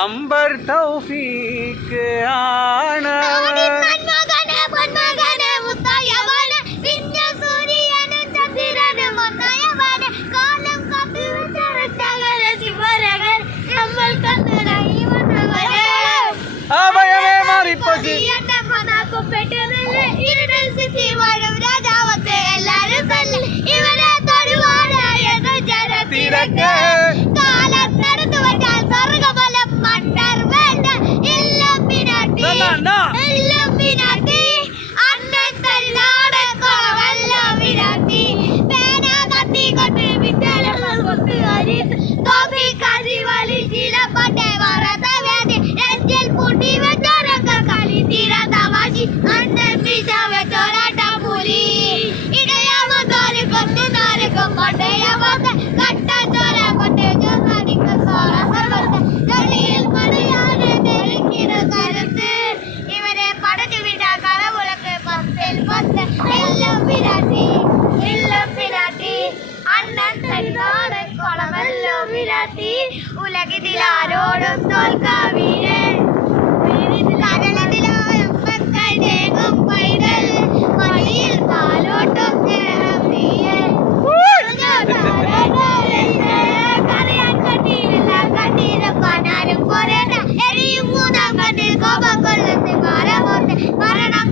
അമ്പർ തൗഫീക്ക് ആണ്. അഭയമേ മാറിപ്പോയി പെട്ടെന്ന് ഇരുടൽ സിറ്റി വാഴ உலகத்தில் ஆரோடும் தோல்கா வீரர் மக்கள் தேங்கும் பைடல் மடியில் காலோட்டும் தேகம் கோபம் கொள்ளத்து மரம் மரணம்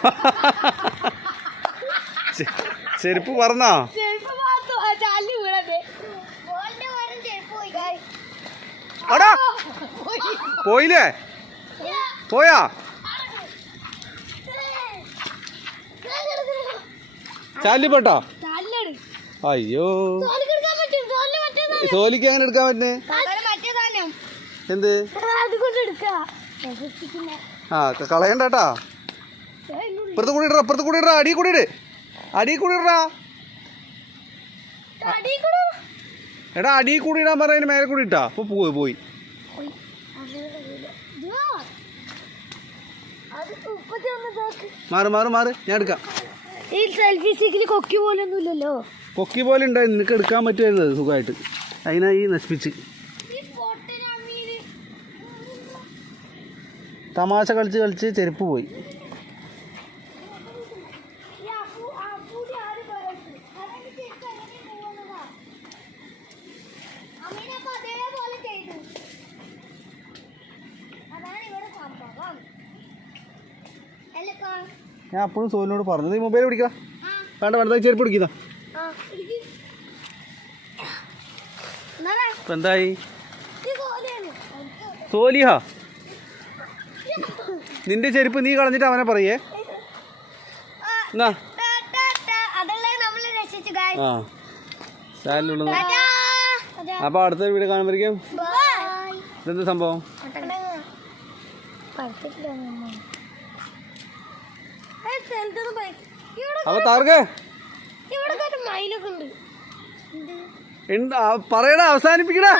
ചെരുപ്പ് പറഞ്ഞോ അടാ! പോയില്ലേ? പോയാ? ചാലിപ്പെട്ടോ അയ്യോ. സോലിക്ക് അങ്ങനെ എടുക്കാൻ പറ്റുന്നേ? എന്ത്? ആ കളയണ്ടട്ടാ ഇപ്പുറത്ത് കൂടി ഇടറ അപ്പുറത്ത് കൂടി ഇടറ അടി കൂടി ഇട്. അടി കൂടി ഇടറാ. എടാ അടി കൂടി ഇടാൻ പറഞ്ഞതിന് മേലെ കൂടി ഇട്ടാ. അപ്പൊ പോയി. പോയി. മാറ് മാറ് മാറ്. ഞാൻ എടുക്കാം. ഈ സെൽഫി സ്റ്റിക്കിൽ കൊക്കി പോലെ ഒന്നുമില്ലല്ലോ കൊക്കി പോലെ ഉണ്ടായി നിനക്ക് എടുക്കാൻ പറ്റുമായിരുന്നത് സുഖമായിട്ട്. അതിനാ ഈ നശിപ്പിച്ച്. തമാശ കളിച്ച് കളിച്ച് ചെരുപ്പ് പോയി. ഞാൻ അപ്പോഴും സോലിനോട് പറഞ്ഞത് ഈ മൊബൈൽ പിടിക്കാം വേണ്ട വേണ്ട ചെരുപ്പ് പിടിക്കുന്ന ഇപ്പം എന്തായി? സോലിഹാ നിന്റെ ചെരുപ്പ് നീ കളഞ്ഞിട്ട് അവനെ പറയേ. എന്നാ. ആ ചാനലുള്ളത് ടാറ്റാ. അപ്പോൾ അടുത്ത വീഡിയോ കാണുമ്പോഴേക്കും. ഇതെന്ത് സംഭവം? താർക്ക്? പറയണ അവസാനിപ്പിക്കടാ.